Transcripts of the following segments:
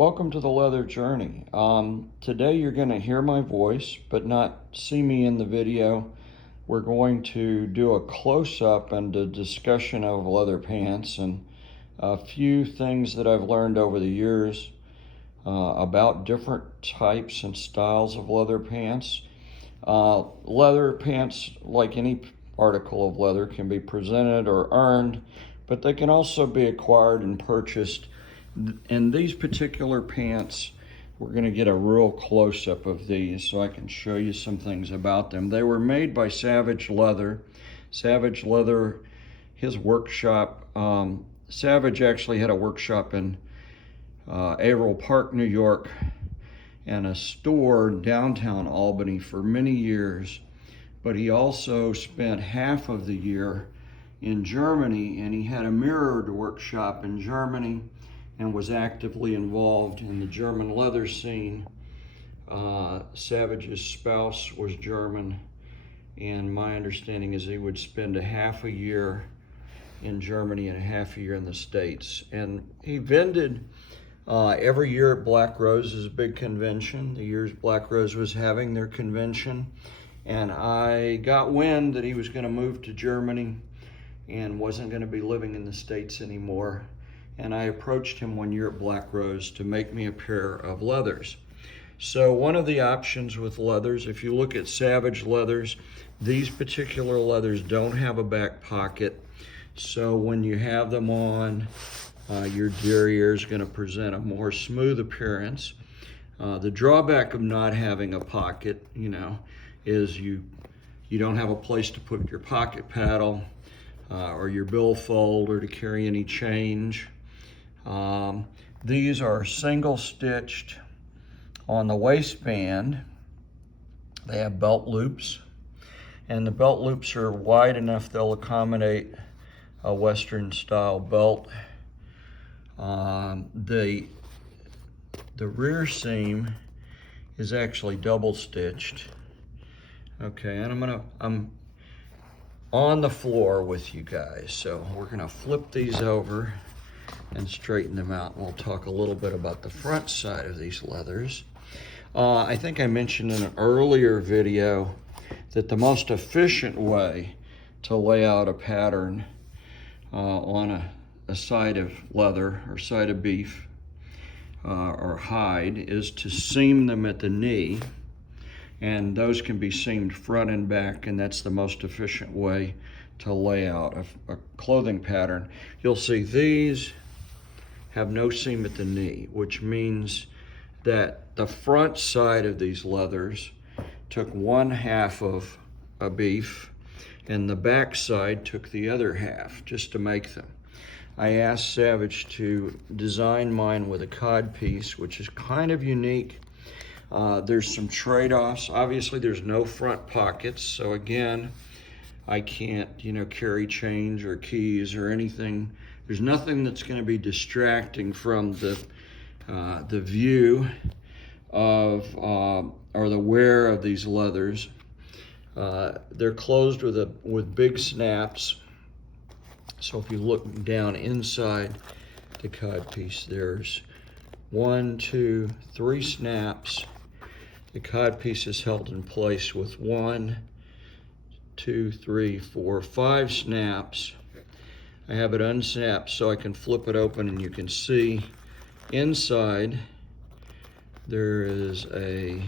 Welcome to the leather journey. Today you're going to hear my voice but not see me in the video. We're going to do a close-up and a discussion of leather pants and a few things that I've learned over the years about different types and styles of leather pants. Leather pants, like any article of leather, can be presented or earned, but they can also be acquired and purchased. In these particular pants, we're going to get a real close-up of these so I can show you some things about them. They were made by Savage Leather. Savage Leather, his workshop, Savage actually had a workshop in Averill Park, New York, and a store downtown Albany for many years. But he also spent half of the year in Germany, and he had a mirrored workshop in Germany and was actively involved in the German leather scene. Savage's spouse was German, and my understanding is he would spend a half a year in Germany and a half a year in the States. And he vended every year at Black Rose's big convention, the years Black Rose was having their convention. And I got wind that he was going to move to Germany and wasn't going to be living in the States anymore. And I approached him one year at Black Rose to make me a pair of leathers. So one of the options with leathers, if you look at Savage leathers, these particular leathers don't have a back pocket. So when you have them on, your derriere is going to present a more smooth appearance. The drawback of not having a pocket, is you don't have a place to put your pocket paddle or your billfold or to carry any change. These are single stitched on the waistband. They have belt loops, and the belt loops are wide enough they'll accommodate a Western style belt. The rear seam is actually double stitched. Okay, and I'm on the floor with you guys, so we're gonna flip these over and straighten them out, and we'll talk a little bit about the front side of these leathers. I think I mentioned in an earlier video that the most efficient way to lay out a pattern on a side of leather or side of beef or hide is to seam them at the knee, and those can be seamed front and back, and that's the most efficient way to lay out a clothing pattern. You'll see these have no seam at the knee, which means that the front side of these leathers took one half of a beef and the back side took the other half just to make them. I asked Savage to design mine with a cod piece, which is kind of unique. There's some trade-offs. Obviously there's no front pockets, so again, I can't carry change or keys or anything. There's nothing that's going to be distracting from the view of or the wear of these leathers. They're closed with big snaps. So if you look down inside the cod piece, there's 1, 2, 3 snaps. The cod piece is held in place with 1, 2, 3, 4, 5 snaps. I have it unsnapped so I can flip it open, and you can see inside there is a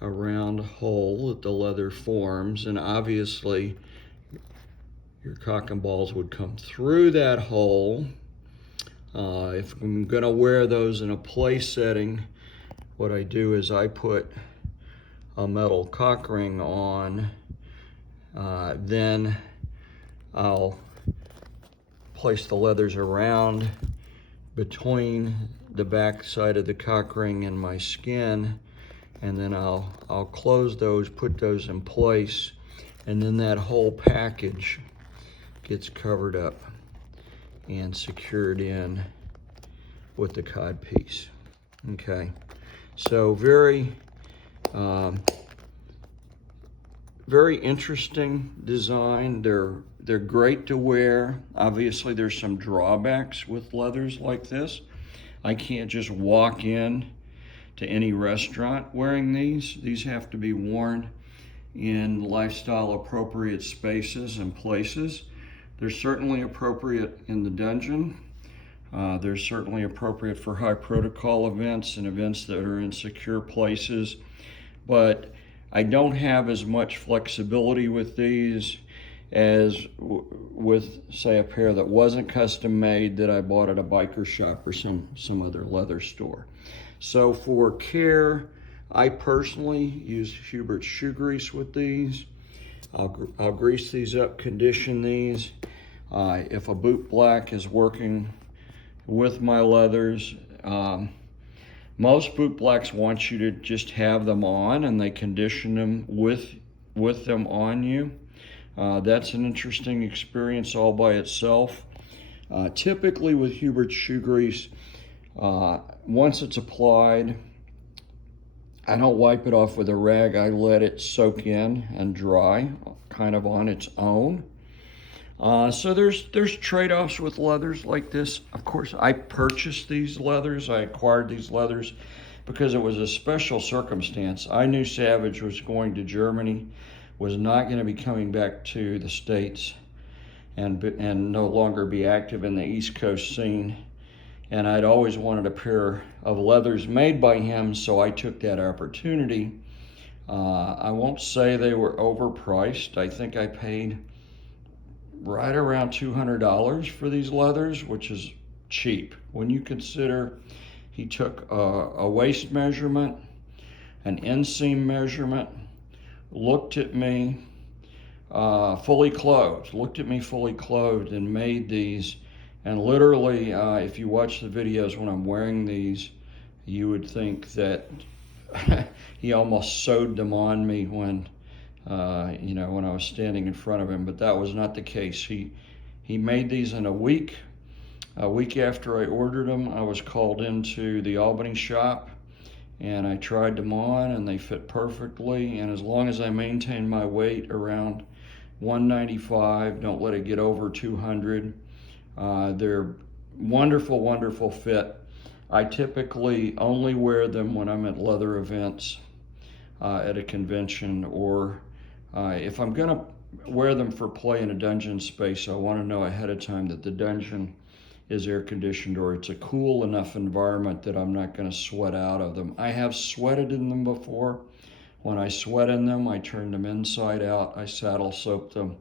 round hole that the leather forms, and obviously your cock and balls would come through that hole. If I'm gonna wear those in a play setting, what I do is I put a metal cock ring on, then I'll place the leathers around between the back side of the cock ring and my skin, and then I'll close those, put those in place, and then that whole package gets covered up and secured in with the cod piece. Okay, so very interesting design. They're great to wear. Obviously there's some drawbacks with leathers like this. I can't just walk in to any restaurant wearing these. These have to be worn in lifestyle appropriate spaces and places. They're certainly appropriate in the dungeon. They're certainly appropriate for high protocol events and events that are in secure places. But I don't have as much flexibility with these as with, say, a pair that wasn't custom made that I bought at a biker shop or some other leather store. So for care, I personally use Hubert's shoe grease with these. I'll grease these up, condition these. If a boot black is working with my leathers, most boot blacks want you to just have them on and they condition them with them on you. That's an interesting experience all by itself. Typically with Hubert's shoe grease, once it's applied, I don't wipe it off with a rag. I let it soak in and dry kind of on its own. So there's trade-offs with leathers like this. Of course, I purchased these leathers. I acquired these leathers because it was a special circumstance. I knew Savage was going to Germany, was not going to be coming back to the States, and no longer be active in the East Coast scene. And I'd always wanted a pair of leathers made by him, so I took that opportunity. I won't say they were overpriced. I think I paid right around $200 for these leathers, which is cheap. When you consider he took a waist measurement, an inseam measurement, looked at me fully clothed, and made these. And literally, if you watch the videos when I'm wearing these, you would think that he almost sewed them on me when when I was standing in front of him, but that was not the case. He made these in a week. A week after I ordered them, I was called into the Albany shop, and I tried them on, and they fit perfectly. And as long as I maintain my weight around 195, don't let it get over 200, they're wonderful, wonderful fit. I typically only wear them when I'm at leather events at a convention, or if I'm gonna wear them for play in a dungeon space, I want to know ahead of time that the dungeon is air conditioned or it's a cool enough environment that I'm not going to sweat out of them. I have sweated in them before. When I sweat in them, I turn them inside out. I saddle soap them,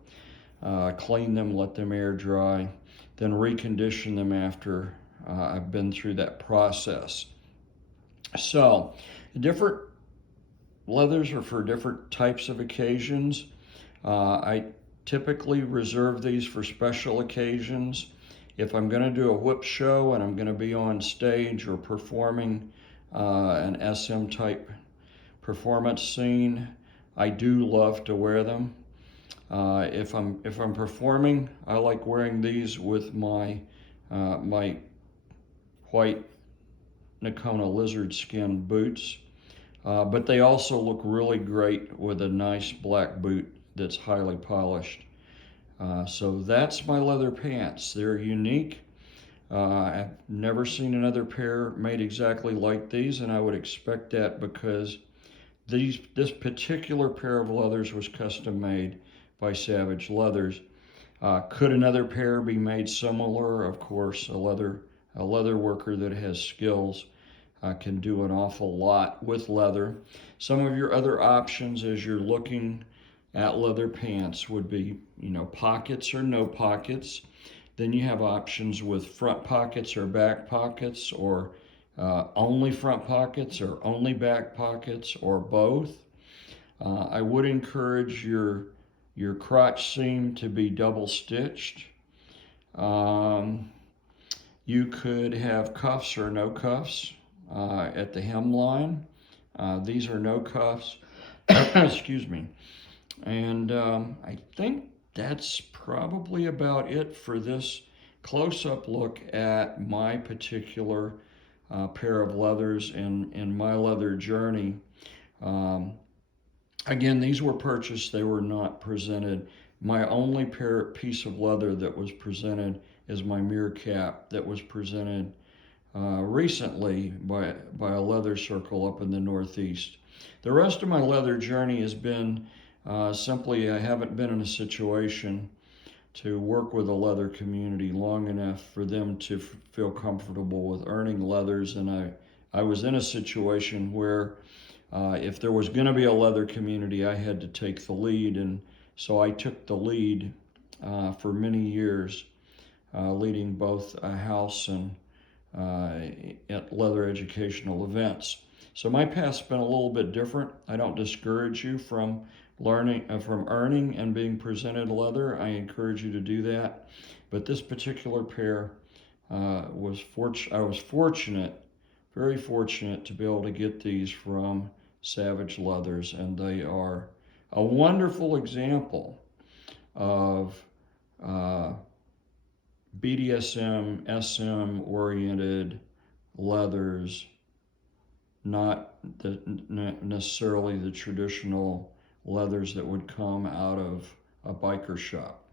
clean them, let them air dry, then recondition them after I've been through that process. So different leathers are for different types of occasions. I typically reserve these for special occasions. If I'm going to do a whip show and I'm going to be on stage or performing an SM type performance scene, I do love to wear them. If I'm performing, I like wearing these with my my white Nakona lizard skin boots. But they also look really great with a nice black boot that's highly polished. So that's my leather pants. They're unique. I've never seen another pair made exactly like these, and I would expect that because this particular pair of leathers was custom made by Savage Leathers. Could another pair be made similar? Of course, a leather worker that has skills can do an awful lot with leather. Some of your other options as you're looking at leather pants would be, pockets or no pockets. Then you have options with front pockets or back pockets, or only front pockets or only back pockets, or both. I would encourage your crotch seam to be double stitched. You could have cuffs or no cuffs at the hemline. These are no cuffs. Excuse me. And I think that's probably about it for this close-up look at my particular pair of leathers in my leather journey. Again, these were purchased, they were not presented. My only piece of leather that was presented is my mirror cap that was presented recently by a leather circle up in the Northeast. The rest of my leather journey has been simply I haven't been in a situation to work with a leather community long enough for them to feel comfortable with earning leathers, and I was in a situation where if there was going to be a leather community, I had to take the lead, and so I took the lead for many years, leading both a house and at leather educational events. So my path's been a little bit different. I don't discourage you from from earning and being presented leather. I encourage you to do that. But this particular pair I was fortunate, very fortunate to be able to get these from Savage Leathers, and they are a wonderful example of BDSM, SM oriented leathers, not necessarily the traditional leathers that would come out of a biker shop.